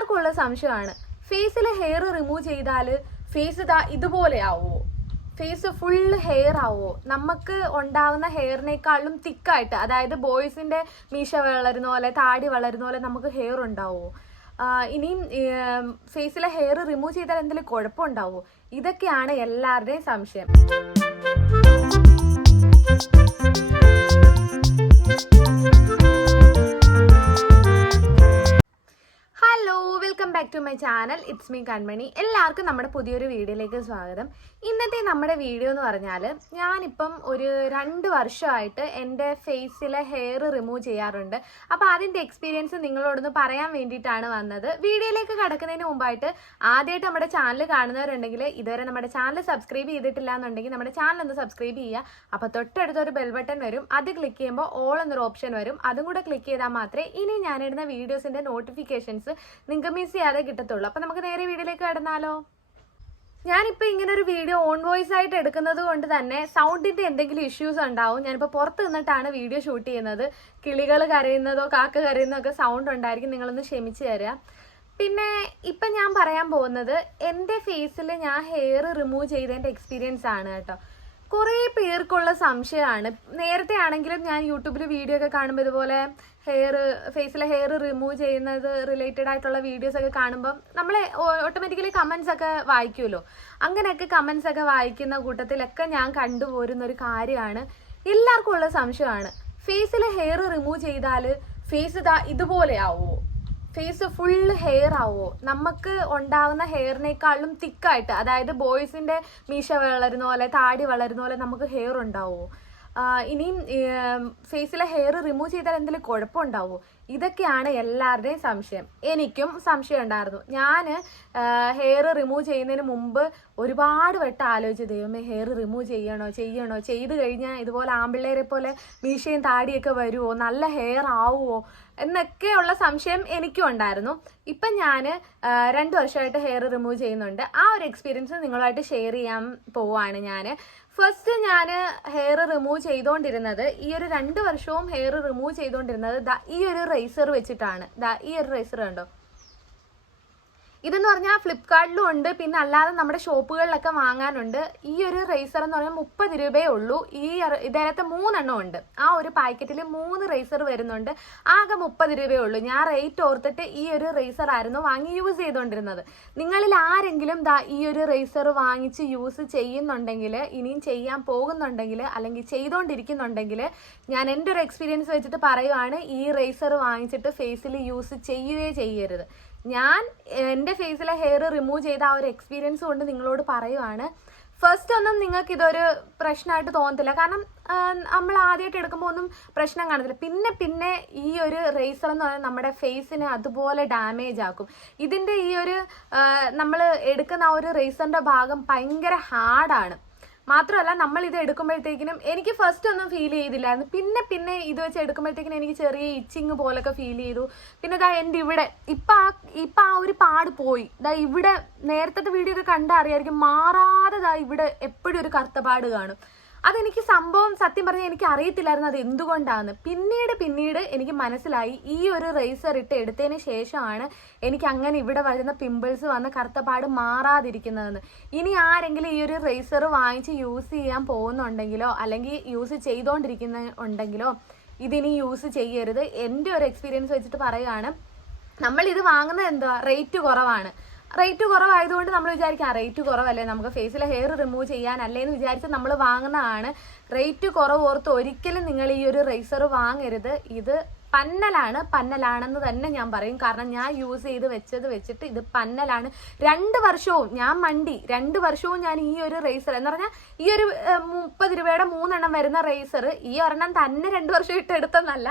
എല്ലാവർക്കും ഉള്ള സംശയമാണ് ഫേസിലെ ഹെയർ റിമൂവ് ചെയ്താൽ ഫേസ് ഇതാ ഇതുപോലെ ആവുമോ ഫേസ് ഫുൾ ഹെയർ ആവുമോ നമുക്ക് ഉണ്ടാവുന്ന ഹെയറിനേക്കാളും തിക്കായിട്ട് അതായത് ബോയ്സിന്റെ മീശ വളരുന്ന പോലെ താടി വളരുന്ന പോലെ നമുക്ക് ഹെയർ ഉണ്ടാവുമോ ഇനിയും ഫേസിലെ ഹെയർ റിമൂവ് ചെയ്താൽ എന്തെങ്കിലും കുഴപ്പമുണ്ടാവുമോ ഇതൊക്കെയാണ് എല്ലാവരുടെയും സംശയം. Welcome back to my channel it's me Kanmani എല്ലാവർക്കും നമ്മുടെ പുതിയൊരു വീഡിയോയിലേക്ക് സ്വാഗതം. ഇന്നത്തെ നമ്മുടെ വീഡിയോ എന്ന് പറഞ്ഞാൽ ഞാനിപ്പം ഒരു രണ്ട് വർഷമായിട്ട് എന്റെ ഫേസിലെ ഹെയർ റിമൂവ് ചെയ്യാറുണ്ട്. അപ്പോൾ അതിന്റെ എക്സ്പീരിയൻസ് നിങ്ങളോടൊന്ന് പറയാൻ വേണ്ടിയിട്ടാണ് വന്നത്. വീഡിയോയിലേക്ക് കടക്കുന്നതിന് മുമ്പായിട്ട് ആദ്യമായിട്ട് നമ്മുടെ ചാനൽ കാണുന്നവരുണ്ടെങ്കിൽ ഇതുവരെ നമ്മുടെ ചാനൽ സബ്സ്ക്രൈബ് ചെയ്തിട്ടില്ല എന്നുണ്ടെങ്കിൽ നമ്മുടെ ചാനൽ ഒന്ന് സബ്സ്ക്രൈബ് ചെയ്യുക. അപ്പോൾ തൊട്ടടുത്തൊരു ബെൽ ബട്ടൺ വരും. അത് ക്ലിക്ക് ചെയ്യുമ്പോൾ ഓൾ എന്നൊരു ഓപ്ഷൻ വരും. അതും കൂടെ ക്ലിക്ക് ചെയ്താൽ മാത്രമേ ഇനി ഞാനിടുന്ന വീഡിയോസിന്റെ നോട്ടിഫിക്കേഷൻസ് നിങ്ങൾക്ക് മിസ് ചെയ്യാതെ കിട്ടത്തുള്ളൂ. അപ്പോൾ നമുക്ക് നേരെ വീഡിയോയിലേക്ക് കടന്നാലോ? ഞാനിപ്പോൾ ഇങ്ങനെ ഒരു വീഡിയോ ഓൺ വോയിസ് ആയിട്ട് എടുക്കുന്നത് കൊണ്ട് തന്നെ സൗണ്ടിന്റെ എന്തെങ്കിലും ഇഷ്യൂസ് ഉണ്ടാവും. ഞാനിപ്പോൾ പുറത്ത് നിന്നിട്ടാണ് വീഡിയോ ഷൂട്ട് ചെയ്യുന്നത്. കിളികൾ കരയുന്നതോ കാക്ക കരയുന്നതോ ഒക്കെ സൗണ്ട് ഉണ്ടായിരിക്കും. നിങ്ങളൊന്ന് ക്ഷമിച്ചു തരിക പിന്നെ ഇപ്പം ഞാൻ പറയാൻ പോകുന്നത് എന്റെ ഫേസിൽ ഞാൻ ഹെയർ റിമൂവ് ചെയ്തതിന്റെ എക്സ്പീരിയൻസ് ആണ് കേട്ടോ. കുറേ പേർക്കുള്ള സംശയമാണ്. നേരത്തെ ആണെങ്കിലും ഞാൻ യൂട്യൂബിൽ വീഡിയോ ഒക്കെ കാണുമ്പോൾ ഇതുപോലെ ഹെയർ ഫേസിലെ ഹെയർ റിമൂവ് ചെയ്യുന്നത് റിലേറ്റഡ് ആയിട്ടുള്ള വീഡിയോസ് ഒക്കെ കാണുമ്പോൾ നമ്മൾ ഓട്ടോമാറ്റിക്കലി കമൻസ് ഒക്കെ വായിക്കുമല്ലോ. അങ്ങനെയൊക്കെ കമൻസ് ഒക്കെ വായിക്കുന്ന കൂട്ടത്തിലൊക്കെ ഞാൻ കണ്ടുപോരുന്ന ഒരു കാര്യമാണ്. എല്ലാവർക്കും ഉള്ള സംശയമാണ്. ഫേസിലെ ഹെയർ റിമൂവ് ചെയ്താൽ ഫേസ് ഇതാ ഇതുപോലെ ആവുമോ ഫേസ് ഫുൾ ഹെയർ ആവോ? നമുക്ക് ഉണ്ടാവുന്ന ഹെയറിനേക്കാളും തിക്കായിട്ട് അതായത് ബോയ്സിന്റെ മീശ വളരുന്ന പോലെ താടി വളരുന്ന പോലെ നമുക്ക് ഹെയർ ഉണ്ടാവുമോ ഇനിയും ഫേസിലെ ഹെയർ റിമൂവ് ചെയ്താൽ എന്തെങ്കിലും കുഴപ്പമുണ്ടാവോ ഇതൊക്കെയാണ് എല്ലാവരുടെയും സംശയം. എനിക്കും സംശയം ഉണ്ടായിരുന്നു. ഞാൻ ഹെയർ റിമൂവ് ചെയ്യുന്നതിന് മുമ്പ് ഒരുപാട് വട്ടം ആലോചിച്ച് ദൈവമേ ഹെയർ റിമൂവ് ചെയ്യണോ ചെയ്യണോ? ചെയ്ത് കഴിഞ്ഞാൽ ഇതുപോലെ ആമ്പിള്ളേരെ പോലെ മീശയും താടിയൊക്കെ വരുമോ നല്ല ഹെയർ ആവുമോ എന്നൊക്കെയുള്ള സംശയം എനിക്കും ഉണ്ടായിരുന്നു. ഇപ്പം ഞാൻ രണ്ട് വർഷമായിട്ട് ഹെയർ റിമൂവ് ചെയ്യുന്നുണ്ട്. ആ ഒരു എക്സ്പീരിയൻസ് നിങ്ങളുമായിട്ട് ഷെയർ ചെയ്യാൻ പോവാണ് ഞാൻ ഫസ്റ്റ് ഞാൻ ഹെയർ റിമൂവ് ചെയ്തുകൊണ്ടിരുന്നത് ഈ ഒരു രണ്ട് വർഷവും ഹെയർ റിമൂവ് ചെയ്തുകൊണ്ടിരുന്നത് ഈ ഒരു റേസർ വെച്ചിട്ടാണ്. ഈ ഒരു റേസർ കണ്ടോ? ഇതെന്ന് പറഞ്ഞാൽ ഫ്ലിപ്കാർട്ടിലും ഉണ്ട്. പിന്നെ അല്ലാതെ നമ്മുടെ ഷോപ്പുകളിലൊക്കെ വാങ്ങാനുണ്ട്. ഈ ഒരു റേസർ എന്ന് പറഞ്ഞാൽ മുപ്പത് രൂപയേ ഉള്ളൂ. ഈ ഇതിനകത്ത് മൂന്നെണ്ണം ഉണ്ട്. ആ ഒരു പാക്കറ്റിൽ മൂന്ന് റേസർ വരുന്നുണ്ട്. ആകെ മുപ്പത് രൂപയേ ഉള്ളൂ. ഞാൻ റേറ്റ് ഓർത്തിട്ട് ഈ ഒരു റേസർ ആയിരുന്നു വാങ്ങി യൂസ് ചെയ്തുകൊണ്ടിരുന്നത് നിങ്ങളിൽ ആരെങ്കിലും ദാ ഈ ഒരു റേസർ വാങ്ങിച്ച് യൂസ് ചെയ്യുന്നുണ്ടെങ്കിൽ ഇനിയും ചെയ്യാൻ പോകുന്നുണ്ടെങ്കിൽ അല്ലെങ്കിൽ ചെയ്തുകൊണ്ടിരിക്കുന്നുണ്ടെങ്കിൽ ഞാൻ എന്റെ ഒരു എക്സ്പീരിയൻസ് വെച്ചിട്ട് പറയുവാണ് ഈ റേസർ വാങ്ങിച്ചിട്ട് ഫേസിൽ യൂസ് ചെയ്യുകയേ ചെയ്യരുത്. ഞാൻ എന്റെ ഫേസിലെ ഹെയർ റിമൂവ് ചെയ്ത ആ ഒരു എക്സ്പീരിയൻസ് കൊണ്ട് നിങ്ങളോട് പറയുവാണ്. ഫസ്റ്റ് ഒന്നും നിങ്ങൾക്ക് ഇതൊരു പ്രശ്നമായിട്ട് തോന്നത്തില്ല. കാരണം നമ്മൾ ആദ്യമായിട്ട് എടുക്കുമ്പോൾ ഒന്നും പ്രശ്നം കാണത്തില്ല. പിന്നെ പിന്നെ ഈ ഒരു റേസർ എന്ന് പറയുന്നത് നമ്മുടെ ഫേസിനെ അതുപോലെ ഡാമേജ് ആക്കും. ഇതിന്റെ ഈ ഒരു നമ്മൾ എടുക്കുന്ന ആ ഒരു റേസറിന്റെ ഭാഗം ഭയങ്കര ഹാർഡാണ് മാത്രമല്ല നമ്മൾ ഇത് എടുക്കുമ്പോഴത്തേക്കിനും എനിക്ക് ഫസ്റ്റ് ഒന്നും ഫീൽ ചെയ്തില്ലായിരുന്നു. പിന്നെ പിന്നെ ഇത് വെച്ച് എടുക്കുമ്പോഴത്തേക്കിനും എനിക്ക് ചെറിയ ഇച്ചിങ് പോലൊക്കെ ഫീൽ ചെയ്തു. പിന്നെ ഇതാ എന്റെ ഇവിടെ ഇപ്പം ആ ഇപ്പം ആ ഒരു പാട് പോയി. ഇതാ ഇവിടെ നേരത്തെ വീഡിയോ ഒക്കെ കണ്ടറിയായിരിക്കും മാറാതെ ഇതാ ഇവിടെ എപ്പോഴും ഒരു കറുത്തപാട് കാണും. അതെനിക്ക് സംഭവം സത്യം പറഞ്ഞാൽ എനിക്ക് അറിയത്തില്ലായിരുന്നു അത് എന്തുകൊണ്ടാണ് പിന്നീട് പിന്നീട് എനിക്ക് മനസ്സിലായി ഈ ഒരു റേസർ ഇട്ട് എടുത്തതിന് ശേഷമാണ് എനിക്ക് അങ്ങനെ ഇവിടെ വരുന്ന പിമ്പിൾസ് വന്ന് കറുത്തപാട് മാറാതിരിക്കുന്നതെന്ന്. ഇനി ആരെങ്കിലും ഈ ഒരു റേസർ വാങ്ങിച്ച് യൂസ് ചെയ്യാൻ പോകുന്നുണ്ടെങ്കിലോ അല്ലെങ്കിൽ യൂസ് ചെയ്തുകൊണ്ടിരിക്കുന്ന ഉണ്ടെങ്കിലോ ഇതിനി യൂസ് ചെയ്യരുത്. എന്റെ ഒരു എക്സ്പീരിയൻസ് വെച്ചിട്ട് പറയുകയാണ് നമ്മൾ ഇത് വാങ്ങുന്നത് എന്താ? റേറ്റ് കുറവാണ്. റേറ്റ് കുറവായതുകൊണ്ട് നമ്മൾ വിചാരിക്കും റേറ്റ് കുറവല്ലേ നമുക്ക് ഫേസിലെ ഹെയർ റിമൂവ് ചെയ്യാനല്ലേ എന്ന് വിചാരിച്ച് നമ്മൾ വാങ്ങുന്നതാണ്. റേറ്റ് കുറവ് ഓർത്ത് ഒരിക്കലും നിങ്ങൾ ഈ ഒരു റേസർ വാങ്ങരുത്. ഇത് പന്നലാണ് പന്നലാണെന്ന് തന്നെ ഞാൻ പറയും. കാരണം ഞാൻ യൂസ് ചെയ്ത് വെച്ചത് വെച്ചിട്ട് ഇത് പന്നലാണ്. രണ്ട് വർഷവും ഞാൻ മണ്ടി. രണ്ട് വർഷവും ഞാൻ ഈ ഒരു റേസർ എന്ന് പറഞ്ഞാൽ ഈ ഒരു മുപ്പത് രൂപയുടെ മൂന്നെണ്ണം വരുന്ന റേസർ ഈ ഒരെണ്ണം തന്നെ രണ്ട് വർഷം ഇട്ട് എടുത്തെന്നല്ല.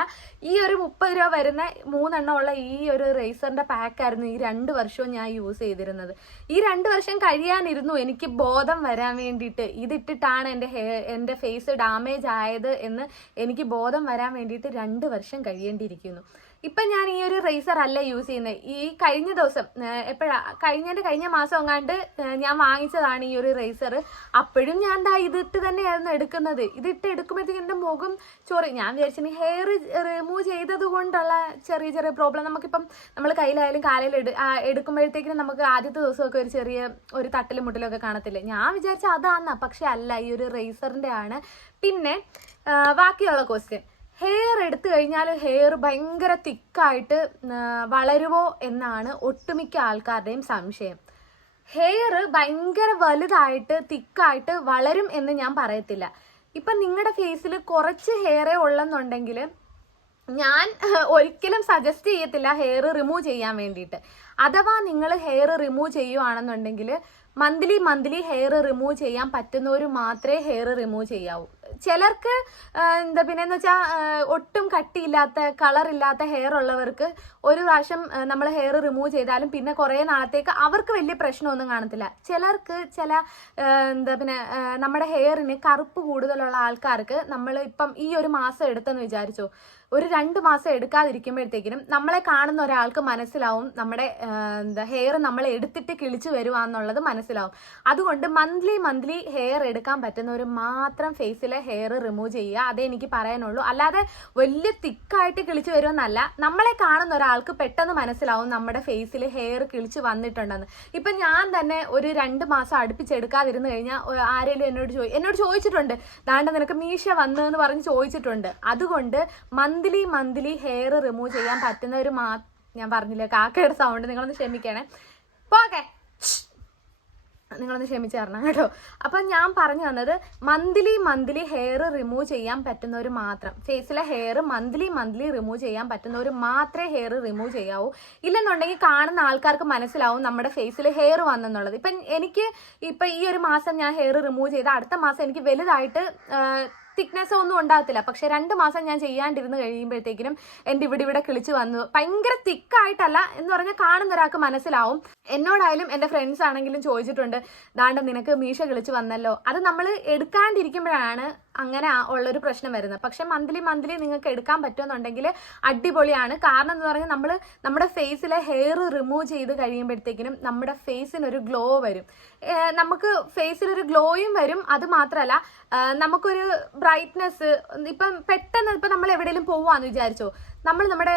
ഈ ഒരു മുപ്പത് രൂപ വരുന്ന മൂന്നെണ്ണം ഉള്ള ഈ ഒരു റേസറിന്റെ പാക്കായിരുന്നു ഈ രണ്ട് വർഷവും ഞാൻ യൂസ് ചെയ്തിരുന്നത്. ഈ രണ്ട് വർഷം കഴിയാനിരുന്നു എനിക്ക് ബോധം വരാൻ വേണ്ടിയിട്ട്. ഇതിട്ടിട്ടാണ് എന്റെ ഹെയർ എന്റെ ഫേസ് ഡാമേജ് ആയത് എന്ന് എനിക്ക് ബോധം വരാൻ വേണ്ടിയിട്ട് രണ്ട് വർഷം കഴിയേണ്ടിയിരിക്കുന്നു ഇപ്പം ഞാൻ ഈ ഒരു റേസർ അല്ല യൂസ് ചെയ്യുന്നത് ഈ കഴിഞ്ഞ ദിവസം എപ്പോഴാ? കഴിഞ്ഞതിന്റെ കഴിഞ്ഞ മാസം എങ്ങാണ്ട് ഞാൻ വാങ്ങിച്ചതാണ് ഈ ഒരു റേസർ അപ്പോഴും ഞാൻ ദാ ഇതിട്ട് തന്നെയായിരുന്നു എടുക്കുന്നത്. ഇതിട്ട് എടുക്കുമ്പോഴത്തേക്കും എന്റെ മുഖം ചോറി. ഞാൻ വിചാരിച്ചു ഹെയർ റിമൂവ് ചെയ്തത് കൊണ്ടുള്ള ചെറിയ ചെറിയ പ്രോബ്ലം നമുക്കിപ്പം നമ്മൾ കയ്യിലായാലും കാലയിൽ എടു എടുക്കുമ്പോഴത്തേക്കും നമുക്ക് ആദ്യത്തെ ദിവസമൊക്കെ ഒരു ചെറിയ ഒരു തട്ടലും മുട്ടലൊക്കെ കാണത്തില്ലേ? ഞാൻ വിചാരിച്ച അതാന്നാ. പക്ഷെ അല്ല ഈ ഒരു റേസറിന്റെ ആണ്. പിന്നെ ബാക്കിയുള്ള ക്വസ്റ്റ്യൻ ഹെയർ എടുത്തു കഴിഞ്ഞാൽ ഹെയർ ഭയങ്കര തിക്കായിട്ട് വളരുമോ എന്നാണ് ഒട്ടുമിക്ക ആൾക്കാരുടെയും സംശയം. ഹെയർ ഭയങ്കര വലുതായിട്ട് തിക്കായിട്ട് വളരും എന്ന് ഞാൻ പറയത്തില്ല. ഇപ്പം നിങ്ങളുടെ ഫേസിൽ കുറച്ച് ഹെയറേ ഉള്ളെന്നുണ്ടെങ്കിൽ ഞാൻ ഒരിക്കലും സജസ്റ്റ് ചെയ്യത്തില്ല ഹെയർ റിമൂവ് ചെയ്യാൻ വേണ്ടിയിട്ട്. അഥവാ നിങ്ങൾ ഹെയർ റിമൂവ് ചെയ്യുവാണെന്നുണ്ടെങ്കിൽ മന്ത്ലി മന്ത്ലി ഹെയർ റിമൂവ് ചെയ്യാൻ പറ്റുന്നവർ മാത്രമേ ഹെയർ റിമൂവ് ചെയ്യാവൂ. ചിലർക്ക് എന്താ പിന്നെ എന്ന് വെച്ചാൽ ഒട്ടും കട്ടിയില്ലാത്ത കളർ ഇല്ലാത്ത ഹെയർ ഉള്ളവർക്ക് ഒരു പ്രാവശ്യം നമ്മൾ ഹെയർ റിമൂവ് ചെയ്താലും പിന്നെ കുറേ നാളത്തേക്ക് അവർക്ക് വലിയ പ്രശ്നമൊന്നും കാണത്തില്ല. ചിലർക്ക് ചില എന്താ പിന്നെ നമ്മുടെ ഹെയറിന് കറുപ്പ് കൂടുതലുള്ള ആൾക്കാർക്ക് നമ്മൾ ഇപ്പം ഈ ഒരു മാസം എടുത്തെന്ന് വിചാരിച്ചോ ഒരു രണ്ട് മാസം എടുക്കാതിരിക്കുമ്പോഴത്തേക്കിനും നമ്മളെ കാണുന്ന ഒരാൾക്ക് മനസ്സിലാവും നമ്മുടെ എന്താ ഹെയർ നമ്മൾ എടുത്തിട്ട് കിളിച്ചു വരുവാന്നുള്ളത് മനസ്സിലാവും. അതുകൊണ്ട് മന്ത്ലി മന്ത്ലി ഹെയർ എടുക്കാൻ പറ്റുന്നവർ മാത്രം ഫേസിലെ ഹെയർ റിമൂവ് ചെയ്യുക. അതേ എനിക്ക് പറയാനുള്ളൂ. അല്ലാതെ വലിയ തിക്കായിട്ട് കിളിച്ചു വരുമെന്നല്ല. നമ്മളെ കാണുന്ന ഒരാൾക്ക് പെട്ടെന്ന് മനസ്സിലാവും നമ്മുടെ ഫേസിൽ ഹെയർ കിളിച്ചു വന്നിട്ടുണ്ടെന്ന്. ഇപ്പം ഞാൻ തന്നെ ഒരു രണ്ട് മാസം അടുപ്പിച്ചെടുക്കാതിരുന്ന് കഴിഞ്ഞാൽ ആരെങ്കിലും എന്നോട് ചോദി എന്നോട് ചോദിച്ചിട്ടുണ്ട്. ദാണ്ട നിനക്ക് മീശ വന്നു എന്ന് പറഞ്ഞ് ചോദിച്ചിട്ടുണ്ട്. അതുകൊണ്ട് മന്ത്ലി മന്ത്ലി ഹെയർ റിമൂവ് ചെയ്യാൻ പറ്റുന്ന ഒരു മാ ഞാൻ പറഞ്ഞില്ലേ കാക്കയുടെ സൗണ്ട് നിങ്ങളൊന്ന് ക്ഷമിക്കണേ. പോകെ നിങ്ങളൊന്ന് ക്ഷമിച്ചു തരണം കേട്ടോ. അപ്പം ഞാൻ പറഞ്ഞു തന്നത് മന്ത്ലി മന്ത്ലി ഹെയർ റിമൂവ് ചെയ്യാൻ പറ്റുന്നവർ മാത്രം. ഫേസിലെ ഹെയർ മന്ത്ലി മന്ത്ലി റിമൂവ് ചെയ്യാൻ പറ്റുന്നവർ മാത്രമേ ഹെയർ റിമൂവ് ചെയ്യാവൂ. ഇല്ലെന്നുണ്ടെങ്കിൽ കാണുന്ന ആൾക്കാർക്ക് മനസ്സിലാവും നമ്മുടെ ഫേസിൽ ഹെയർ വന്നെന്നുള്ളത്. ഇപ്പം എനിക്ക് ഇപ്പം ഈ ഒരു മാസം ഞാൻ ഹെയർ റിമൂവ് ചെയ്ത അടുത്ത മാസം എനിക്ക് വലുതായിട്ട് തിക്നെസ് ഒന്നും ഉണ്ടാകത്തില്ല. പക്ഷെ രണ്ട് മാസം ഞാൻ ചെയ്യാണ്ടിരുന്ന് കഴിയുമ്പോഴത്തേക്കിനും എന്റെ ഇവിടെ ഇവിടെ കിളിച്ച് വന്നു. ഭയങ്കര തിക്കായിട്ടല്ല എന്ന് പറഞ്ഞാൽ കാണുന്ന ഒരാൾക്ക് മനസ്സിലാവും. എന്നോടായാലും എന്റെ ഫ്രണ്ട്സ് ആണെങ്കിലും ചോദിച്ചിട്ടുണ്ട് ദാണ്ട നിനക്ക് മീശ കിളിച്ച് വന്നല്ലോ. അത് നമ്മൾ എടുക്കാണ്ടിരിക്കുമ്പോഴാണ് അങ്ങനെ ഉള്ളൊരു പ്രശ്നം വരുന്നത്. പക്ഷെ മന്ത്ലി മന്ത്ലി നിങ്ങൾക്ക് എടുക്കാൻ പറ്റുമെന്നുണ്ടെങ്കിൽ അടിപൊളിയാണ്. കാരണം എന്ന് പറഞ്ഞാൽ നമ്മൾ നമ്മുടെ ഫേസിലെ ഹെയർ റിമൂവ് ചെയ്ത് കഴിയുമ്പോഴത്തേക്കിനും നമ്മുടെ ഫേസിനൊരു ഗ്ലോ വരും. നമുക്ക് ഫേസിലൊരു ഗ്ലോയും വരും. അത് മാത്രമല്ല നമുക്കൊരു ബ്രൈറ്റ്നെസ് ഇപ്പം പെട്ടെന്ന് ഇപ്പം നമ്മൾ എവിടെയെങ്കിലും പോവാന്ന് വിചാരിച്ചോ? നമ്മൾ നമ്മുടെ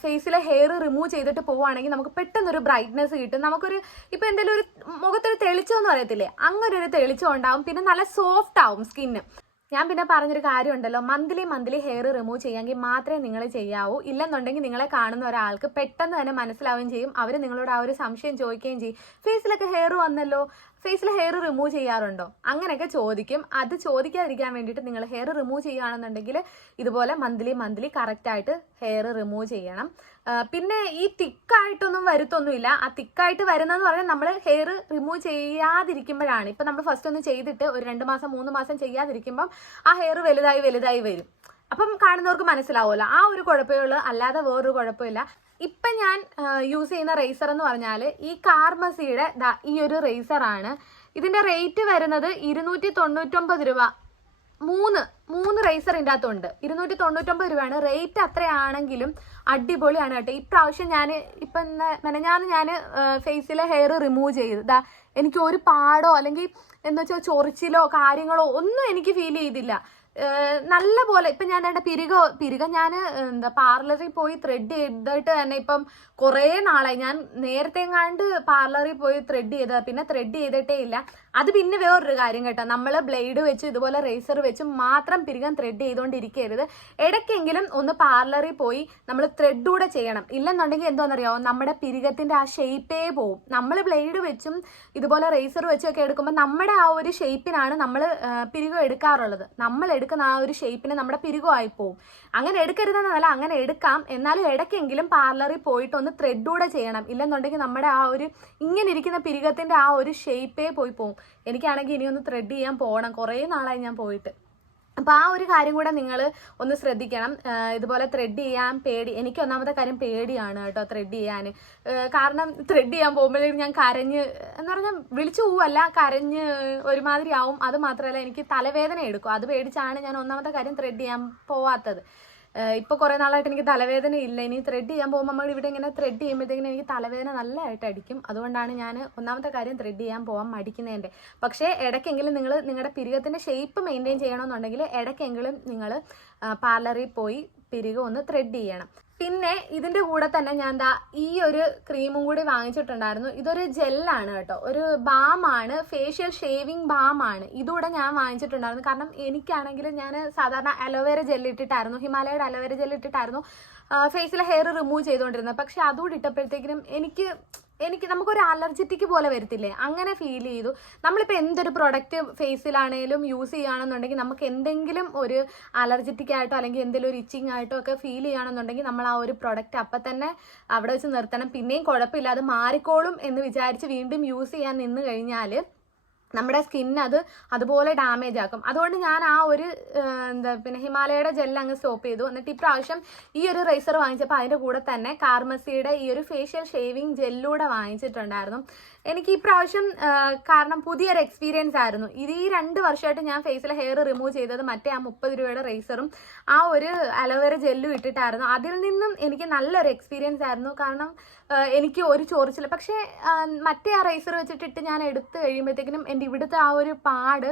ഫേസിലെ ഹെയർ റിമൂവ് ചെയ്തിട്ട് പോവുകയാണെങ്കിൽ നമുക്ക് പെട്ടെന്നൊരു ബ്രൈറ്റ്നെസ് കിട്ടും. നമുക്കൊരു ഇപ്പം എന്തെങ്കിലും ഒരു മുഖത്തൊരു തെളിച്ചം എന്ന് പറയത്തില്ലേ? അങ്ങനെ ഒരു തെളിച്ചം ഉണ്ടാവും. പിന്നെ നല്ല സോഫ്റ്റ് ആവും സ്കിന്ന് ഞാൻ പിന്നെ പറഞ്ഞൊരു കാര്യമുണ്ടല്ലോ. മന്ത്ലി മന്ത്ലി ഹെയർ റിമൂവ് ചെയ്യാമെങ്കിൽ മാത്രമേ നിങ്ങൾ ചെയ്യാവൂ. ഇല്ലെന്നുണ്ടെങ്കിൽ നിങ്ങളെ കാണുന്ന ഒരാൾക്ക് പെട്ടെന്ന് തന്നെ മനസ്സിലാവുകയും ചെയ്യും. അവർ നിങ്ങളോട് ആ ഒരു സംശയം ചോദിക്കുകയും ചെയ്യും. ഫേസിലൊക്കെ ഹെയർ വന്നല്ലോ. ഫേസിൽ ഹെയർ റിമൂവ് ചെയ്യാറുണ്ടോ? അങ്ങനെയൊക്കെ ചോദിക്കും. അത് ചോദിക്കാതിരിക്കാൻ വേണ്ടിയിട്ട് നിങ്ങൾ ഹെയർ റിമൂവ് ചെയ്യുകയാണെന്നുണ്ടെങ്കിൽ ഇതുപോലെ മന്ത്ലി മന്ത്ലി കറക്റ്റായിട്ട് ഹെയർ റിമൂവ് ചെയ്യണം. പിന്നെ ഈ തിക്കായിട്ടൊന്നും വരുത്തൊന്നുമില്ല. ആ തിക്കായിട്ട് വരുന്നതെന്ന് പറഞ്ഞാൽ നമ്മൾ ഹെയർ റിമൂവ് ചെയ്യാതിരിക്കുമ്പോഴാണ്. ഇപ്പം നമ്മൾ ഫസ്റ്റ് ഒന്ന് ചെയ്തിട്ട് ഒരു രണ്ട് മാസം മൂന്ന് മാസം ചെയ്യാതിരിക്കുമ്പം ആ ഹെയർ വലുതായി വലുതായി വരും. അപ്പം കാണുന്നവർക്ക് മനസ്സിലാവുമല്ലോ. ആ ഒരു കുഴപ്പമേ ഉള്ളൂ. അല്ലാതെ വേറൊരു കുഴപ്പമില്ല. ഇപ്പം ഞാൻ യൂസ് ചെയ്യുന്ന റേസർ എന്ന് പറഞ്ഞാൽ ഈ കാർമസിയുടെ ഈ ഒരു റേസറാണ് ഇതിന്റെ റേറ്റ് വരുന്നത് ഇരുന്നൂറ്റി തൊണ്ണൂറ്റൊമ്പത് രൂപ. മൂന്ന് മൂന്ന് റേസർ ഇതിന്റെ അകത്തുണ്ട്. ഇരുന്നൂറ്റി തൊണ്ണൂറ്റൊമ്പത് രൂപയാണ്. റേറ്റ് അത്രയാണെങ്കിലും അടിപൊളിയാണ് കേട്ടോ. ഇപ്രാവശ്യം ഞാൻ ഇപ്പം മെനഞ്ഞാന്ന് ഞാൻ ഫേസിലെ ഹെയർ റിമൂവ് ചെയ്ത് ദാ എനിക്ക് ഒരു പാടോ അല്ലെങ്കിൽ എന്ന് വെച്ചാൽ ചൊറിച്ചിലോ കാര്യങ്ങളോ ഒന്നും എനിക്ക് ഫീൽ ചെയ്തില്ല. നല്ല പോലെ. ഇപ്പം ഞാൻ എന്റെ പിരിക പിരിക ഞാൻ എന്താ പാർലറിൽ പോയി ത്രെഡ് ചെയ്തിട്ട് തന്നെ ഇപ്പം കുറേ നാളായി. ഞാൻ നേരത്തെ എങ്ങാണ്ട് പാർലറിൽ പോയി ത്രെഡ് ചെയ്ത പിന്നെ ത്രെഡ് ചെയ്തിട്ടേ ഇല്ല. അത് പിന്നെ വേറൊരു കാര്യം കേട്ടോ. നമ്മൾ ബ്ലേഡ് വെച്ച് ഇതുപോലെ റേസർ വെച്ച് മാത്രം പിരികം ത്രെഡ് ചെയ്തുകൊണ്ടിരിക്കരുത് ഇടയ്ക്കെങ്കിലും ഒന്ന് പാർലറിൽ പോയി നമ്മൾ ത്രെഡ് കൂടെ ചെയ്യണം. ഇല്ലെന്നുണ്ടെങ്കിൽ എന്തോന്നറിയാമോ നമ്മുടെ പിരികത്തിന്റെ ആ ഷേപ്പേ പോവും. നമ്മൾ ബ്ലേഡ് വെച്ചും ഇതുപോലെ റേസർ വെച്ചൊക്കെ എടുക്കുമ്പോൾ നമ്മുടെ ആ ഒരു ഷേപ്പിനാണ് നമ്മൾ പിരികം എടുക്കാറുള്ളത്. നമ്മൾ എടുക്കുന്ന ആ ഒരു ഷേപ്പിന് നമ്മുടെ പിരികമായി പോവും അങ്ങനെ എടുക്കരുതെന്നല്ല അങ്ങനെ എടുക്കാം. എന്നാലും ഇടയ്ക്കെങ്കിലും പാർലറിൽ പോയിട്ട് ഒന്ന് ത്രെഡൂടെ ചെയ്യണം. ഇല്ലെന്നുണ്ടെങ്കിൽ നമ്മുടെ ആ ഒരു ഇങ്ങനെ ഇരിക്കുന്ന പിരികത്തിന്റെ ആ ഒരു ഷേപ്പേ പോയി പോകും എനിക്കാണെങ്കിൽ ഇനിയൊന്ന് ത്രെഡ് ചെയ്യാൻ പോകണം കുറേ നാളായി ഞാൻ പോയിട്ട്. അപ്പോൾ ആ ഒരു കാര്യം കൂടെ നിങ്ങൾ ഒന്ന് ശ്രദ്ധിക്കണം. ഇതുപോലെ ത്രെഡ് ചെയ്യാൻ പേടി എനിക്ക് ഒന്നാമത്തെ കാര്യം പേടിയാണ് കേട്ടോ ത്രെഡ് ചെയ്യാൻ കാരണം ത്രെഡ് ചെയ്യാൻ പോകുമ്പോഴേക്കും ഞാൻ കരഞ്ഞ് എന്ന് പറഞ്ഞാൽ വിളിച്ചു പോവല്ല കരഞ്ഞ് ഒരുമാതിരി ആവും. അത് മാത്രമല്ല എനിക്ക് തലവേദന എടുക്കും. അത് പേടിച്ചാണ് ഞാൻ ഒന്നാമത്തെ കാര്യം ത്രെഡ് ചെയ്യാൻ പോവാത്തത്. ഇപ്പോൾ കുറേ നാളായിട്ട് എനിക്ക് തലവേദന ഇല്ല. ഇനി ത്രെഡ് ചെയ്യാൻ പോകുമ്പോൾ നമ്മൾ ഇവിടെ ഇങ്ങനെ ത്രെഡ് ചെയ്യുമ്പോഴത്തേക്കിനും എനിക്ക് തലവേദന നല്ലതായിട്ട് അടിക്കും. അതുകൊണ്ടാണ് ഞാൻ ഒന്നാമത്തെ കാര്യം ത്രെഡ് ചെയ്യാൻ പോകാൻ മടിക്കുന്നതിന്റെ പക്ഷേ ഇടയ്ക്കെങ്കിലും നിങ്ങൾ നിങ്ങളുടെ പിരികത്തിന്റെ ഷേപ്പ് മെയിന്റെയിൻ ചെയ്യണമെന്നുണ്ടെങ്കിൽ ഇടയ്ക്കെങ്കിലും നിങ്ങൾ പാർലറിൽ പോയി പിരികം ഒന്ന് ത്രെഡ് ചെയ്യണം. പിന്നെ ഇതിന്റെ കൂടെ തന്നെ ഞാൻ എന്താ ഈ ഒരു ക്രീമും കൂടി വാങ്ങിച്ചിട്ടുണ്ടായിരുന്നു. ഇതൊരു ജെല്ലാണ് കേട്ടോ. ഒരു ബാമാണ് ഫേഷ്യൽ ഷേവിങ് ബാമാണ് ഇതുകൂടെ ഞാൻ വാങ്ങിച്ചിട്ടുണ്ടായിരുന്നു. കാരണം എനിക്കാണെങ്കിൽ ഞാൻ സാധാരണ അലോവേര ജെൽ ഇട്ടിട്ടായിരുന്നു. ഹിമാലയയുടെ അലോവേര ജെൽ ഇട്ടിട്ടായിരുന്നു ഫേസിലെ ഹെയർ റിമൂവ് ചെയ്തുകൊണ്ടിരുന്നത്. പക്ഷെ അതുകൂടി ഇട്ടപ്പോഴത്തേക്കിനും എനിക്ക് എനിക്ക് നമുക്കൊരു അലർജറ്റിക് പോലെ വരത്തില്ലേ? അങ്ങനെ ഫീൽ ചെയ്തു. നമ്മളിപ്പോൾ എന്തൊരു പ്രൊഡക്റ്റ് ഫേസിലാണേലും യൂസ് ചെയ്യുകയാണെന്നുണ്ടെങ്കിൽ നമുക്ക് എന്തെങ്കിലും ഒരു അലർജറ്റിക് ആയിട്ടോ അല്ലെങ്കിൽ എന്തെങ്കിലും ഒരു ഇച്ചിങ് ആയിട്ടോ ഒക്കെ ഫീൽ ചെയ്യുകയാണെന്നുണ്ടെങ്കിൽ നമ്മൾ ആ ഒരു പ്രൊഡക്റ്റ് അപ്പം തന്നെ അവിടെ വെച്ച് നിർത്തണം. പിന്നെയും കുഴപ്പമില്ല അത് മാറിക്കോളും എന്ന് വിചാരിച്ച് വീണ്ടും യൂസ് ചെയ്യാൻ നിന്ന് കഴിഞ്ഞാൽ നമ്മുടെ സ്കിൻ അത് അതുപോലെ ഡാമേജ് ആക്കും. അതുകൊണ്ട് ഞാൻ ആ ഒരു എന്താ പിന്നെ ഹിമാലയയുടെ ജെൽ അങ്ങ് സ്റ്റോപ്പ് ചെയ്തു. എന്നിട്ട് ഇപ്രാവശ്യം ഈ ഒരു റേസർ വാങ്ങിച്ചപ്പോൾ അതിന്റെ കൂടെ തന്നെ കാർമസിയുടെ ഈ ഒരു ഫേഷ്യൽ ഷേവിങ് ജെല്ലൂടെ വാങ്ങിച്ചിട്ടുണ്ടായിരുന്നു. എനിക്ക് ഈ പ്രാവശ്യം കാരണം പുതിയൊരു എക്സ്പീരിയൻസ് ആയിരുന്നു. ഇത് ഈ രണ്ട് വർഷമായിട്ട് ഞാൻ ഫേസിലെ ഹെയർ റിമൂവ് ചെയ്തത് മറ്റേ ആ മുപ്പത് രൂപയുടെ റേസറും ആ ഒരു അലോവേര ജെല്ലും ഇട്ടിട്ടായിരുന്നു. അതിൽ നിന്നും എനിക്ക് നല്ലൊരു എക്സ്പീരിയൻസ് ആയിരുന്നു. കാരണം എനിക്ക് ഒരു ചോറിച്ചില്ല പക്ഷേ മറ്റേ ആ റേസർ വെച്ചിട്ടിട്ട് ഞാൻ എടുത്തു കഴിയുമ്പോഴത്തേക്കിനും എന്റെ ഇവിടുത്തെ ആ ഒരു പാട്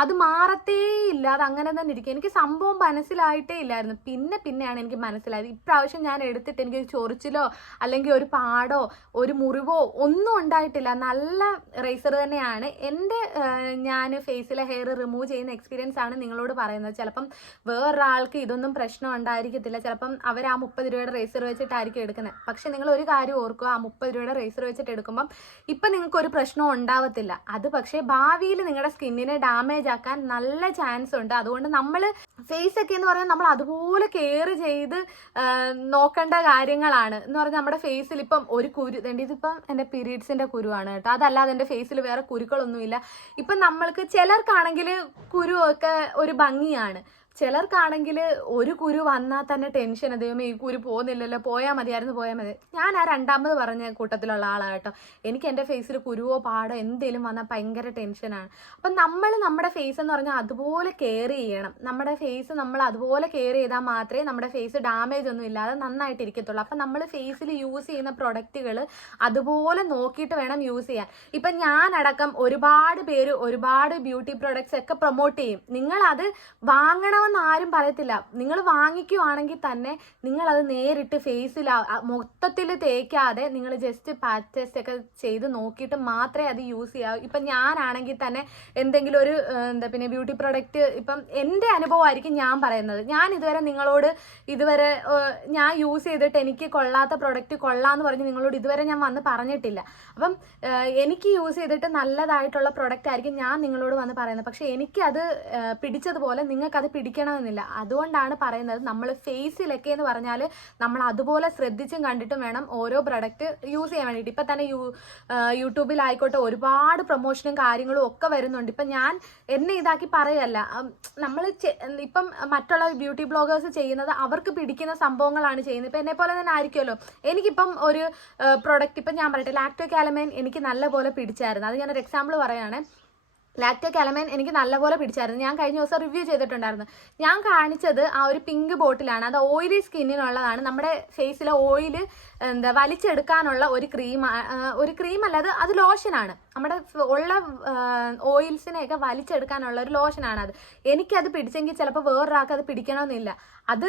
അത് മാറത്തേ ഇല്ല അത് അങ്ങനെ തന്നെ ഇരിക്കും. എനിക്ക് സംഭവം മനസ്സിലായിട്ടേ ഇല്ലായിരുന്നു. പിന്നെ പിന്നെയാണ് എനിക്ക് മനസ്സിലായത്. ഇപ്രാവശ്യം ഞാൻ എടുത്തിട്ട് എനിക്ക് ചൊറിച്ചിലോ അല്ലെങ്കിൽ ഒരു പാടോ ഒരു മുറിവോ ഒന്നും ഉണ്ടായിട്ടില്ല. നല്ല റേസർ തന്നെയാണ്. എന്റെ ഞാൻ ഫേസിലെ ഹെയർ റിമൂവ് ചെയ്യുന്ന എക്സ്പീരിയൻസ് ആണ് നിങ്ങളോട് പറയുന്നത്. ചിലപ്പം വേറൊരാൾക്ക് ഇതൊന്നും പ്രശ്നം ഉണ്ടായിരിക്കത്തില്ല. ചിലപ്പം അവർ ആ മുപ്പത് രൂപയുടെ റേസർ വെച്ചിട്ടായിരിക്കും എടുക്കുന്നത്. പക്ഷെ നിങ്ങൾ ഒരു കാര്യം ഓർക്കുക. ആ മുപ്പത് രൂപയുടെ റേസർ വെച്ചിട്ട് എടുക്കുമ്പം ഇപ്പം നിങ്ങൾക്ക് ഒരു പ്രശ്നവും ഉണ്ടാവത്തില്ല. അത് പക്ഷേ ഭാവിയിൽ നിങ്ങളുടെ സ്കിന്നിനെ ഡാമേജ് ആക്കാൻ നല്ല ചാൻസ് ഉണ്ട്. അതുകൊണ്ട് നമ്മൾ ഫേസ് ഒക്കെ എന്ന് പറഞ്ഞാൽ നമ്മൾ അതുപോലെ കെയർ ചെയ്ത് നോക്കേണ്ട കാര്യങ്ങളാണ്. എന്ന് പറഞ്ഞാൽ നമ്മുടെ ഫേസിൽ ഇപ്പം ഒരു കുരു ഇതിപ്പം എന്റെ പീരീഡ്സിന്റെ കുരുവാണ് കേട്ടോ. അതല്ലാതെ എന്റെ ഫേസിൽ വേറെ കുരുക്കളൊന്നുമില്ല. ഇപ്പം നമ്മൾക്ക് ചിലർക്കാണെങ്കിൽ കുരുവൊക്കെ ഒരു ഭംഗിയാണ്. ചിലർക്കാണെങ്കിൽ ഒരു കുരു വന്നാൽ തന്നെ ടെൻഷൻ ദൈവമേ ഈ കുരു പോകുന്നില്ലല്ലോ പോയാൽ മതിയായിരുന്നു പോയാൽ മതി. ഞാൻ ആ രണ്ടാമത് പറഞ്ഞ കൂട്ടത്തിലുള്ള ആളാണ് എനിക്ക് എന്റെ ഫേസിൽ കുരുവോ പാടോ എന്തെങ്കിലും വന്നാൽ ഭയങ്കര ടെൻഷനാണ് അപ്പം നമ്മൾ നമ്മുടെ ഫേസ് എന്ന് പറഞ്ഞാൽ അതുപോലെ കെയർ ചെയ്യണം. നമ്മുടെ ഫേസ് നമ്മൾ അതുപോലെ കെയർ ചെയ്താൽ മാത്രമേ നമ്മുടെ ഫേസ് ഡാമേജ് ഒന്നും ഇല്ലാതെ നന്നായിട്ട് ഇരിക്കത്തുള്ളൂ അപ്പം നമ്മൾ ഫേസിൽ യൂസ് ചെയ്യുന്ന പ്രൊഡക്റ്റുകൾ അതുപോലെ നോക്കിയിട്ട് വേണം യൂസ് ചെയ്യാൻ. ഇപ്പം ഞാനടക്കം ഒരുപാട് പേര് ഒരുപാട് ബ്യൂട്ടി പ്രൊഡക്ട്സ് ഒക്കെ പ്രൊമോട്ട് ചെയ്യും. നിങ്ങളത് വാങ്ങണമെന്ന് ആരും പറയത്തില്ല. നിങ്ങൾ വാങ്ങിക്കുവാണെങ്കിൽ തന്നെ നിങ്ങൾ അത് നേരിട്ട് ഫേസിൽ മൊത്തത്തിൽ തേക്കാതെ നിങ്ങൾ ജസ്റ്റ് പാച്ച് ടെസ്റ്റ് ഒക്കെ ചെയ്ത് നോക്കിയിട്ട് മാത്രമേ അത് യൂസ് ചെയ്യാവൂ. ഇപ്പം ഞാനാണെങ്കിൽ തന്നെ എന്തെങ്കിലും ഒരു എന്താ പിന്നെ ബ്യൂട്ടി പ്രൊഡക്റ്റ് ഇപ്പം എന്റെ അനുഭവമായിരിക്കും ഞാൻ പറയുന്നത്. ഞാൻ ഇതുവരെ നിങ്ങളോട് ഇതുവരെ ഞാൻ യൂസ് ചെയ്തിട്ട് എനിക്ക് കൊള്ളാത്ത പ്രൊഡക്റ്റ് കൊള്ളാന്ന് പറഞ്ഞ് നിങ്ങളോട് ഇതുവരെ ഞാൻ വന്ന് പറഞ്ഞിട്ടില്ല. അപ്പം എനിക്ക് യൂസ് ചെയ്തിട്ട് നല്ലതായിട്ടുള്ള പ്രൊഡക്റ്റ് ആയിരിക്കും ഞാൻ നിങ്ങളോട് വന്ന് പറയുന്നത്. പക്ഷെ എനിക്കത് പിടിച്ചതുപോലെ നിങ്ങൾക്കത് പിടിക്കണമെന്നില്ല. അതുകൊണ്ടാണ് പറയുന്നത് നമ്മൾ ഫേസിലൊക്കെ എന്ന് പറഞ്ഞാൽ നമ്മൾ അതുപോലെ ശ്രദ്ധിച്ചും കണ്ടിട്ടും വേണം ഓരോ പ്രൊഡക്റ്റ് യൂസ് ചെയ്യാൻ വേണ്ടിയിട്ട്. ഇപ്പം തന്നെ യൂ യൂട്യൂബിലായിക്കോട്ടെ ഒരുപാട് പ്രൊമോഷനും കാര്യങ്ങളും ഒക്കെ വരുന്നുണ്ട്. ഇപ്പം ഞാൻ എന്നെ ഇതാക്കി പറയല്ല. നമ്മൾ ഇപ്പം മറ്റുള്ള ബ്യൂട്ടി ബ്ലോഗേഴ്സ് ചെയ്യുന്നത് അവർക്ക് പിടിക്കുന്ന സംഭവങ്ങളാണ് ചെയ്യുന്നത്. ഇപ്പം എന്നെ പോലെ തന്നെ ആയിരിക്കുമല്ലോ. എനിക്കിപ്പം ഒരു പ്രൊഡക്റ്റ് ഇപ്പം ഞാൻ പറയട്ടെ ലാക്ടോ കാലമേൻ എനിക്ക് നല്ലപോലെ പിടിച്ചായിരുന്നു. അത് ഞാനൊരു എക്സാമ്പിൾ പറയുകയാണെ. ലാക്ടോ എലമെൻ എനിക്ക് നല്ലപോലെ പിടിച്ചായിരുന്നു. ഞാൻ കഴിഞ്ഞ ദിവസം റിവ്യൂ ചെയ്തിട്ടുണ്ടായിരുന്നു. ഞാൻ കാണിച്ചത് ആ ഒരു പിങ്ക് ബോട്ടിലാണ് അത് ഓയിലി സ്കിന്നിനുള്ളതാണ് നമ്മുടെ ഫേസിലെ ഓയിൽ എന്താ വലിച്ചെടുക്കാനുള്ള ഒരു ക്രീം ഒരു ക്രീം അല്ല അത് അത് ലോഷനാണ് നമ്മുടെ ഉള്ള ഓയിൽസിനെയൊക്കെ വലിച്ചെടുക്കാനുള്ള ഒരു ലോഷനാണ് അത് എനിക്കത് പിടിച്ചെങ്കിൽ ചിലപ്പോൾ വേറൊരാൾക്ക് അത് പിടിക്കണമെന്നില്ല. അത്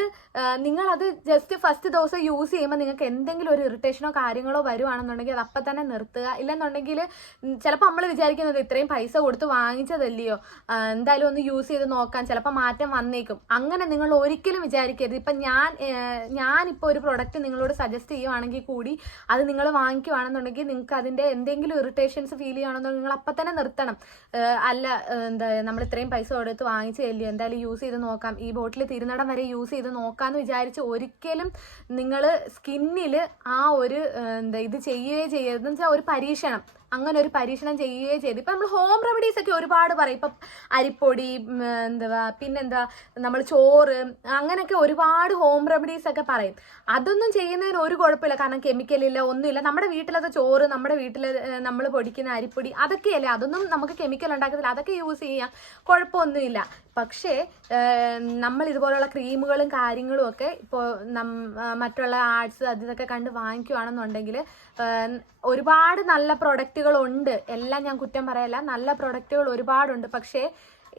നിങ്ങളത് ജസ്റ്റ് ഫസ്റ്റ് ദിവസം യൂസ് ചെയ്യുമ്പോൾ നിങ്ങൾക്ക് എന്തെങ്കിലും ഒരു ഇറിറ്റേഷനോ കാര്യങ്ങളോ വരുവാണെന്നുണ്ടെങ്കിൽ അത് അപ്പം തന്നെ നിർത്തുക. ഇല്ലെന്നുണ്ടെങ്കിൽ ചിലപ്പോൾ നമ്മൾ വിചാരിക്കുന്നത് ഇത്രയും പൈസ കൊടുത്ത് വാങ്ങിച്ചതല്ലയോ? എന്തായാലും ഒന്ന് യൂസ് ചെയ്ത് നോക്കാൻ ചിലപ്പോൾ മാറ്റം വന്നേക്കും. അങ്ങനെ നിങ്ങൾ ഒരിക്കലും വിചാരിക്കരുത്. ഇപ്പം ഞാൻ ഞാനിപ്പോൾ ഒരു പ്രൊഡക്റ്റ് നിങ്ങളോട് സജസ്റ്റ് ചെയ്യുവാണെങ്കിൽ കൂടി അത് നിങ്ങൾ വാങ്ങിക്കുവാണെന്നുണ്ടെങ്കിൽ നിങ്ങൾക്ക് അതിന്റെ എന്തെങ്കിലും ഇറിറ്റേഷൻസ് ഫീൽ ചെയ്യുകയാണെന്നുണ്ടെങ്കിൽ നിങ്ങൾ അപ്പം തന്നെ നിർത്തണം. അല്ല എന്താ നമ്മൾ ഇത്രയും പൈസ കൊടുത്ത് വാങ്ങിച്ചതല്ലയോ? എന്തായാലും യൂസ് ചെയ്ത് നോക്കാം. ഈ ബോട്ടിൽ തിരുനടം വരെ യൂസ് ചെയ്ത് നോക്കാമെന്ന് വിചാരിച്ച് ഒരിക്കലും നിങ്ങൾ സ്കിന്നിൽ ആ ഒരു എന്താ ഇത് ചെയ്യുകയോ ചെയ്യരുതെന്ന് വെച്ചാൽ ഒരു പരീക്ഷണം. അങ്ങനെ ഒരു പരീക്ഷണം ചെയ്യുകയും ചെയ്ത്. ഇപ്പം നമ്മൾ ഹോം റെമഡീസ് ഒക്കെ ഒരുപാട് പറയും. ഇപ്പം അരിപ്പൊടി എന്താ പിന്നെന്താ നമ്മൾ ചോറ് അങ്ങനെയൊക്കെ ഒരുപാട് ഹോം റെമഡീസ് ഒക്കെ പറയും. അതൊന്നും ചെയ്യുന്നതിന് ഒരു കുഴപ്പമില്ല. കാരണം കെമിക്കലില്ല ഒന്നുമില്ല. നമ്മുടെ വീട്ടിലത്തെ ചോറ് നമ്മുടെ വീട്ടിൽ നമ്മൾ പൊടിക്കുന്ന അരിപ്പൊടി അതൊക്കെയല്ലേ. അതൊന്നും നമുക്ക് കെമിക്കൽ ഉണ്ടാക്കത്തില്ല. അതൊക്കെ യൂസ് ചെയ്യാം. കുഴപ്പമൊന്നുമില്ല. പക്ഷേ നമ്മൾ ഇതുപോലുള്ള ക്രീമുകളും കാര്യങ്ങളും ഒക്കെ ഇപ്പോൾ മറ്റുള്ള ആർട്സ് അത് കണ്ട് വാങ്ങിക്കുവാണെന്നുണ്ടെങ്കിൽ ഒരുപാട് നല്ല പ്രൊഡക്റ്റുകളുണ്ട് എല്ലാം ഞാൻ കുറ്റം പറയല്ല. നല്ല പ്രൊഡക്റ്റുകൾ ഒരുപാടുണ്ട്. പക്ഷേ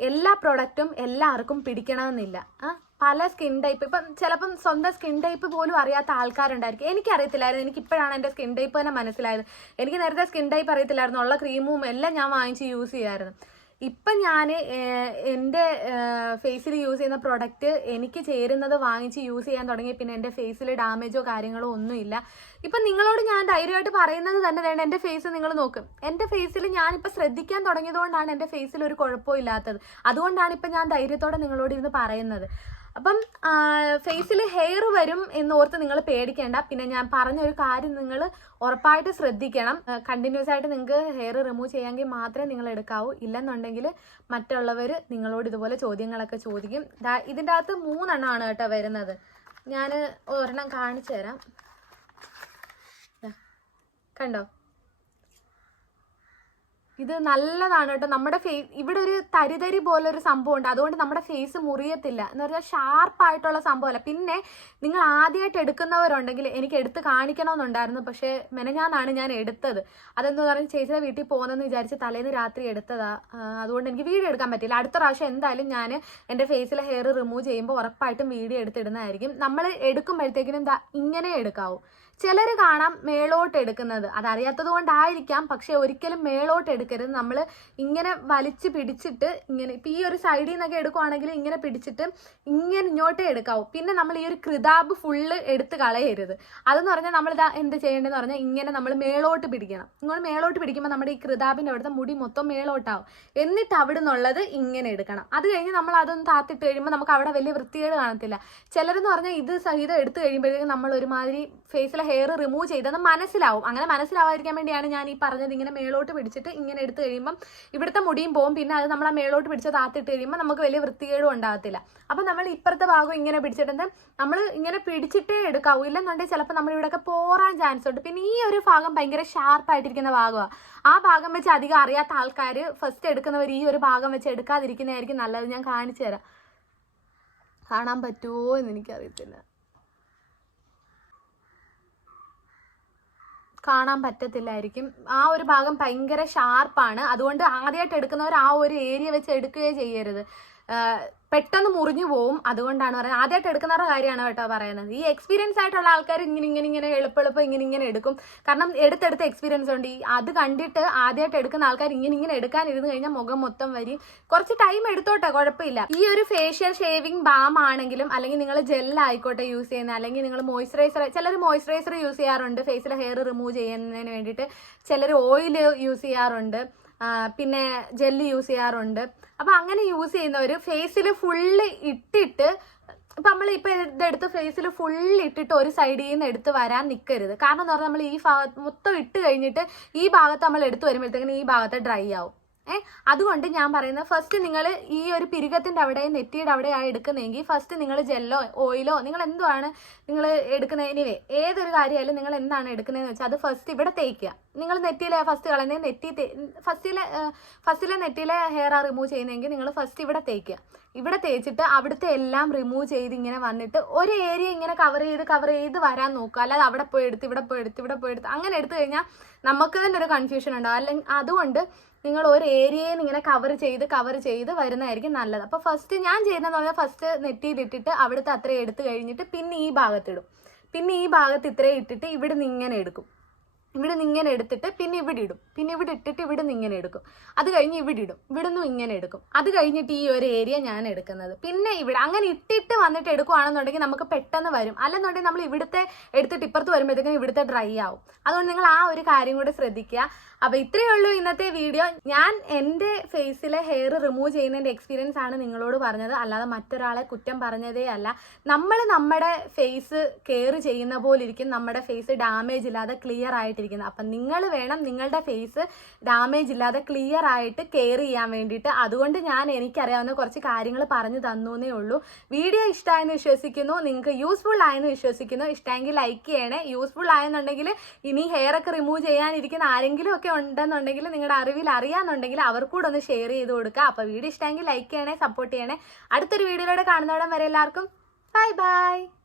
എല്ലാ പ്രോഡക്റ്റും എല്ലാവർക്കും പിടിക്കണമെന്നില്ല. ആ പല സ്കിൻ ടൈപ്പ് ഇപ്പം ചിലപ്പം സ്വന്തം സ്കിൻ ടൈപ്പ് പോലും അറിയാത്ത ആൾക്കാരുണ്ടായിരിക്കും. എനിക്കറിയത്തില്ലായിരുന്നു. എനിക്ക് ഇപ്പോഴാണ് എന്റെ സ്കിൻ ടൈപ്പ് തന്നെ മനസ്സിലായത്. എനിക്ക് നേരത്തെ സ്കിൻ ടൈപ്പ് അറിയത്തില്ലായിരുന്നു. ഉള്ള ക്രീമും എല്ലാം ഞാൻ വാങ്ങിച്ച് യൂസ് ചെയ്യുമായിരുന്നു ഇപ്പം ഞാൻ എന്റെ ഫേസിൽ യൂസ് ചെയ്യുന്ന പ്രൊഡക്റ്റ് എനിക്ക് ചേരുന്നത് വാങ്ങിച്ച് യൂസ് ചെയ്യാൻ തുടങ്ങി പിന്നെ എന്റെ ഫേസിൽ ഡാമേജോ കാര്യങ്ങളോ ഒന്നുമില്ല. ഇപ്പം നിങ്ങളോട് ഞാൻ ധൈര്യമായിട്ട് പറയുന്നത് തന്നെ വേണ്ട എന്റെ ഫേസ് നിങ്ങൾ നോക്കും. എന്റെ ഫേസിൽ ഞാനിപ്പോൾ ശ്രദ്ധിക്കാൻ തുടങ്ങിയതുകൊണ്ടാണ് എന്റെ ഫേസിൽ ഒരു കുഴപ്പമില്ലാത്തത് അതുകൊണ്ടാണ് ഇപ്പം ഞാൻ ധൈര്യത്തോടെ നിങ്ങളോട് ഇരുന്ന് പറയുന്നത്. അപ്പം ഫേസിൽ ഹെയർ വരും എന്ന് ഓർത്ത് നിങ്ങൾ പേടിക്കേണ്ട. പിന്നെ ഞാൻ പറഞ്ഞ ഒരു കാര്യം നിങ്ങൾ ഉറപ്പായിട്ട് ശ്രദ്ധിക്കണം. കണ്ടിന്യൂസ് ആയിട്ട് നിങ്ങൾക്ക് ഹെയർ റിമൂവ് ചെയ്യാമെങ്കിൽ മാത്രമേ നിങ്ങൾ എടുക്കാവൂ. ഇല്ലെന്നുണ്ടെങ്കിൽ മറ്റുള്ളവർ നിങ്ങളോട് ഇതുപോലെ ചോദ്യങ്ങളൊക്കെ ചോദിക്കും. ഇതിന്റെ അകത്ത് മൂന്നെണ്ണമാണ് കേട്ടോ വരുന്നത്. ഞാൻ ഒരെണ്ണം കാണിച്ചു തരാം. കണ്ടോ? ഇത് നല്ലതാണ് കേട്ടോ. നമ്മുടെ ഫേസ് ഇവിടെ ഒരു തരിതരി പോലെ ഒരു സംഭവം ഉണ്ട് അതുകൊണ്ട് നമ്മുടെ ഫേസ് മുറിയത്തില്ല. എന്ന് പറഞ്ഞാൽ ഷാർപ്പായിട്ടുള്ള സംഭവമല്ല. പിന്നെ നിങ്ങൾ ആദ്യമായിട്ട് എടുക്കുന്നവരുണ്ടെങ്കിൽ എനിക്ക് എടുത്ത് കാണിക്കണമെന്നുണ്ടായിരുന്നു. പക്ഷേ മെനഞ്ഞാന്നാണ് ഞാൻ എടുത്തത്. അതെന്ന് പറഞ്ഞ് ചേച്ചിയുടെ വീട്ടിൽ പോകുന്നതെന്ന് വിചാരിച്ച് തലേന്ന് രാത്രി എടുത്തതാ. അതുകൊണ്ട് എനിക്ക് വീഡിയോ എടുക്കാൻ പറ്റില്ല. അടുത്ത പ്രാവശ്യം എന്തായാലും ഞാൻ എന്റെ ഫേസിലെ ഹെയർ റിമൂവ് ചെയ്യുമ്പോൾ ഉറപ്പായിട്ടും വീഡിയോ എടുത്തിടുന്നതായിരിക്കും നമ്മൾ എടുക്കുമ്പോഴത്തേക്കിനും ഇങ്ങനെ എടുക്കാവൂ. ചിലർ കാണാം മേളോട്ട് എടുക്കുന്നത്. അതറിയാത്തത് കൊണ്ടായിരിക്കാം പക്ഷെ ഒരിക്കലും മേളോട്ട് എടുക്കരുത്. നമ്മൾ ഇങ്ങനെ വലിച്ച് പിടിച്ചിട്ട് ഇങ്ങനെ ഇപ്പം ഈ ഒരു സൈഡിൽ നിന്നൊക്കെ എടുക്കുവാണെങ്കിൽ ഇങ്ങനെ പിടിച്ചിട്ട് ഇങ്ങനെ ഇങ്ങോട്ടേ എടുക്കാവൂ. പിന്നെ നമ്മൾ ഈ ഒരു കൃതാബ് ഫുള്ള് എടുത്ത് കളയരുത്. അതെന്ന് പറഞ്ഞാൽ നമ്മൾ ഇതാ എന്ത് ചെയ്യേണ്ടതെന്ന് പറഞ്ഞാൽ ഇങ്ങനെ നമ്മൾ മേളോട്ട് പിടിക്കണം. ഇങ്ങോട്ട് മേളോട്ട് പിടിക്കുമ്പോൾ നമ്മുടെ ഈ കൃതാബിന്റെ അവിടുത്തെ മുടി മൊത്തം മേളോട്ടാവും. എന്നിട്ട് അവിടെ നിന്നുള്ളത് ഇങ്ങനെ എടുക്കണം. അത് കഴിഞ്ഞ് നമ്മൾ അതൊന്ന് താത്തിട്ട് കഴിയുമ്പോൾ നമുക്ക് അവിടെ വലിയ വൃത്തികേട് കാണത്തില്ല. ചിലരെന്ന് പറഞ്ഞാൽ ഇത് സഹിതം എടുത്തു കഴിയുമ്പോഴേക്കും നമ്മൾ ഒരുമാതിരി ഫേസിലെ ഹെയർ റിമൂവ് ചെയ്തെന്ന് മനസ്സിലാവും. അങ്ങനെ മനസ്സിലാവാതിരിക്കാൻ വേണ്ടിയാണ് ഞാൻ ഈ പറഞ്ഞത്. ഇങ്ങനെ മേളോട്ട് പിടിച്ചിട്ട് ഇങ്ങനെ എടുത്തു കഴിയുമ്പം ഇവിടുത്തെ മുടിയും പോകും പിന്നെ അത് നമ്മൾ ആ മേളോട്ട് പിടിച്ച് താത്തിട്ട് കഴിയുമ്പോൾ നമുക്ക് വലിയ വൃത്തികേടും ഉണ്ടാകത്തില്ല. അപ്പം നമ്മൾ ഇപ്പുറത്തെ ഭാഗം ഇങ്ങനെ പിടിച്ചിട്ടുണ്ട്. നമ്മൾ ഇങ്ങനെ പിടിച്ചിട്ടേ എടുക്കാവൂ. ഇല്ലെന്നുണ്ടെങ്കിൽ ചിലപ്പോൾ നമ്മൾ ഇവിടെയൊക്കെ പോറാൻ ചാൻസ് ഉണ്ട്. പിന്നെ ഈ ഒരു ഭാഗം ഭയങ്കര ഷാർപ്പായിട്ടിരിക്കുന്ന ഭാഗമാണ് ആ ഭാഗം വെച്ച് അധികം അറിയാത്ത ആൾക്കാർ ഫസ്റ്റ് എടുക്കുന്നവർ ഈ ഒരു ഭാഗം വെച്ച് എടുക്കാതിരിക്കുന്നതായിരിക്കും നല്ലത്. ഞാൻ കാണിച്ചു തരാം. കാണാൻ പറ്റുമോ എന്ന് എനിക്കറിയത്തില്ല. കാണാൻ പറ്റത്തില്ലായിരിക്കും. ആ ഒരു ഭാഗം ഭയങ്കര ഷാർപ്പാണ് അതുകൊണ്ട് ആദ്യമായിട്ട് എടുക്കുന്നവർ ആ ഒരു ഏരിയ വെച്ച് എടുക്കുകയേ ചെയ്യരുത്. പെട്ടെന്ന് മുറിഞ്ഞു പോവും. അതുകൊണ്ടാണ് പറയുന്നത്. ആദ്യമായിട്ട് എടുക്കുന്നവരുടെ കാര്യമാണ് കേട്ടോ പറയുന്നത്. ഈ എക്സ്പീരിയൻസ് ആയിട്ടുള്ള ആൾക്കാർ ഇങ്ങനെ ഇങ്ങനെ ഇങ്ങനെ എളുപ്പെളുപ്പം ഇങ്ങനെ ഇങ്ങനെ എടുക്കും. കാരണം എടുത്തെടുത്ത് എക്സ്പീരിയൻസ് ഉണ്ട്. ഈ അത് കണ്ടിട്ട് ആദ്യമായിട്ട് എടുക്കുന്ന ആൾക്കാർ ഇങ്ങനെ ഇങ്ങനെ എടുക്കാൻ ഇരുന്ന് കഴിഞ്ഞാൽ മുഖം മൊത്തം വരി. കുറച്ച് ടൈം എടുത്തോട്ടെ കുഴപ്പമില്ല. ഈ ഒരു ഫേഷ്യൽ ഷേവിംഗ് ബാം ആണെങ്കിലും അല്ലെങ്കിൽ നിങ്ങൾ ജെല്ലായിക്കോട്ടെ യൂസ് ചെയ്യുന്ന അല്ലെങ്കിൽ നിങ്ങൾ മോയ്സ്ചറൈസർ ചിലർ മോയ്സ്ചറൈസർ യൂസ് ചെയ്യാറുണ്ട്. ഫേസിലെ ഹെയർ റിമൂവ് ചെയ്യുന്നതിന് വേണ്ടിയിട്ട് ചിലർ ഓയിൽ യൂസ് ചെയ്യാറുണ്ട്. പിന്നെ ജെല്ല് യൂസ് ചെയ്യാറുണ്ട്. അപ്പം അങ്ങനെ യൂസ് ചെയ്യുന്നവർ ഫേസിൽ ഫുള്ള് ഇട്ടിട്ട് ഇപ്പം നമ്മൾ ഇപ്പൊ ഇതെടുത്ത് ഫേസിൽ ഫുൾ ഇട്ടിട്ട് ഒരു സൈഡിൽ നിന്ന് എടുത്ത് വരാൻ നിൽക്കരുത് കാരണം എന്ന് പറഞ്ഞാൽ നമ്മൾ ഈ ഭാഗത്ത് മൊത്തം ഇട്ട് കഴിഞ്ഞിട്ട് ഈ ഭാഗത്ത് നമ്മൾ എടുത്ത് വരുമ്പോഴത്തേക്കിനും ഈ ഭാഗത്ത് ഡ്രൈ ആവും. ഏ അതുകൊണ്ട് ഞാൻ പറയുന്നത് ഫസ്റ്റ് നിങ്ങൾ ഈ ഒരു പിരികത്തിന്റെ അവിടെ നെറ്റിയുടെ അവിടെയാണ് എടുക്കുന്നതെങ്കിൽ ഫസ്റ്റ് നിങ്ങൾ ജെല്ലോ ഓയിലോ നിങ്ങൾ എന്തുവാണ് നിങ്ങൾ എടുക്കുന്നത്? എനിവേ ഏതൊരു കാര്യമായാലും നിങ്ങൾ എന്താണ് എടുക്കുന്നതെന്ന് വെച്ചാൽ അത് ഫസ്റ്റ് ഇവിടെ തേക്കുക. നിങ്ങൾ നെറ്റിയിലെ ഫസ്റ്റ് കളയുന്നത് നെറ്റി ഫസ്റ്റിലെ ഫസ്റ്റിലെ നെറ്റിയിലെ ഹെയർ റിമൂവ് ചെയ്യുന്നതെങ്കിൽ നിങ്ങൾ ഫസ്റ്റ് ഇവിടെ തേക്കുക. ഇവിടെ തേച്ചിട്ട് അവിടുത്തെ എല്ലാം റിമൂവ് ചെയ്ത് ഇങ്ങനെ വന്നിട്ട് ഒരു ഏരിയ ഇങ്ങനെ കവർ ചെയ്ത് കവർ ചെയ്ത് വരാൻ നോക്കുക. അല്ലാതെ അവിടെ പോയി എടുത്ത് ഇവിടെ പോയി എടുത്ത് ഇവിടെ പോയി എടുത്ത് അങ്ങനെ എടുത്തു കഴിഞ്ഞാൽ നമുക്ക് തന്നെ ഒരു കൺഫ്യൂഷൻ ഉണ്ടാവും. അല്ലെങ്കിൽ അതുകൊണ്ട് നിങ്ങൾ ഒരു ഏരിയയിൽ നിന്ന് ഇങ്ങനെ കവർ ചെയ്ത് കവർ ചെയ്ത് വരുന്നതായിരിക്കും നല്ലത്. അപ്പോൾ ഫസ്റ്റ് ഞാൻ ചെയ്യുന്നതെന്ന് പറഞ്ഞാൽ ഫസ്റ്റ് നെറ്റിയിലിട്ടിട്ട് അവിടുത്തെ അത്രയും എടുത്തു കഴിഞ്ഞിട്ട് പിന്നെ ഈ ഭാഗത്തിടും. പിന്നെ ഈ ഭാഗത്ത് ഇത്രയും ഇട്ടിട്ട് ഇവിടെ നിന്ന് ഇങ്ങനെ എടുക്കും. ഇവിടെ നിന്ന് ഇങ്ങനെ എടുത്തിട്ട് പിന്നെ ഇവിടെ ഇടും. പിന്നെ ഇവിടെ ഇട്ടിട്ട് ഇവിടെ നിന്ന് ഇങ്ങനെ എടുക്കും. അത് കഴിഞ്ഞ് ഇവിടെ ഇടും. ഇവിടെ നിന്നും ഇങ്ങനെ എടുക്കും. അത് കഴിഞ്ഞിട്ട് ഈ ഒരു ഏരിയ ഞാൻ എടുക്കുന്നത്. പിന്നെ ഇവിടെ അങ്ങനെ ഇട്ടിട്ട് വന്നിട്ട് എടുക്കുകയാണെന്നുണ്ടെങ്കിൽ നമുക്ക് പെട്ടെന്ന് വരും. അല്ലെന്നുണ്ടെങ്കിൽ നമ്മൾ ഇവിടുത്തെ എടുത്തിട്ട് ഇപ്പുറത്ത് വരുമ്പോഴത്തേക്കും ഇവിടുത്തെ ഡ്രൈ ആവും. അതുകൊണ്ട് നിങ്ങൾ ആ ഒരു കാര്യം കൂടെ ശ്രദ്ധിക്കുക. അപ്പൊ ഇത്രയേ ഉള്ളൂ ഇന്നത്തെ വീഡിയോ ഞാൻ എന്റെ ഫേസിലെ ഹെയർ റിമൂവ് ചെയ്യുന്നതിന്റെ എക്സ്പീരിയൻസ് ആണ് നിങ്ങളോട് പറഞ്ഞത്. അല്ലാതെ മറ്റൊരാളെ കുറ്റം പറഞ്ഞതേ അല്ല. നമ്മൾ നമ്മുടെ ഫേസ് കെയർ ചെയ്യുന്ന പോലെ ഇരിക്കും. നമ്മുടെ ഫേസ് ഡാമേജ് ഇല്ലാതെ ക്ലിയർ ആയിട്ട് ആയിട്ടിരിക്കുന്നത് അപ്പം നിങ്ങൾ വേണം നിങ്ങളുടെ ഫേസ് ഡാമേജ് ഇല്ലാതെ ക്ലിയർ ആയിട്ട് കെയർ ചെയ്യാൻ വേണ്ടിയിട്ട്. അതുകൊണ്ട് ഞാൻ എനിക്കറിയാവുന്ന കുറച്ച് കാര്യങ്ങൾ പറഞ്ഞു തന്നു എന്നേ ഉള്ളൂ. വീഡിയോ ഇഷ്ടമായെന്ന് വിശ്വസിക്കുന്നു. നിങ്ങൾക്ക് യൂസ്ഫുൾ ആയെന്ന് വിശ്വസിക്കുന്നു. ഇഷ്ടമെങ്കിൽ ലൈക്ക് ചെയ്യണേ. യൂസ്ഫുൾ ആയെന്നുണ്ടെങ്കിൽ ഇനി ഹെയർ ഒക്കെ റിമൂവ് ചെയ്യാനിരിക്കുന്ന ആരെങ്കിലും ഒക്കെ ഉണ്ടെന്നുണ്ടെങ്കിൽ നിങ്ങളുടെ അറിവിൽ അറിയാന്നുണ്ടെങ്കിൽ അവർക്കൂടെ ഒന്ന് ഷെയർ ചെയ്ത് കൊടുക്കുക. അപ്പോൾ വീഡിയോ ഇഷ്ടമെങ്കിൽ ലൈക്ക് ചെയ്യണേ സപ്പോർട്ട് ചെയ്യണേ. അടുത്തൊരു വീഡിയോയിലൂടെ കാണുന്നോടം വരെ എല്ലാവർക്കും ബൈ ബൈ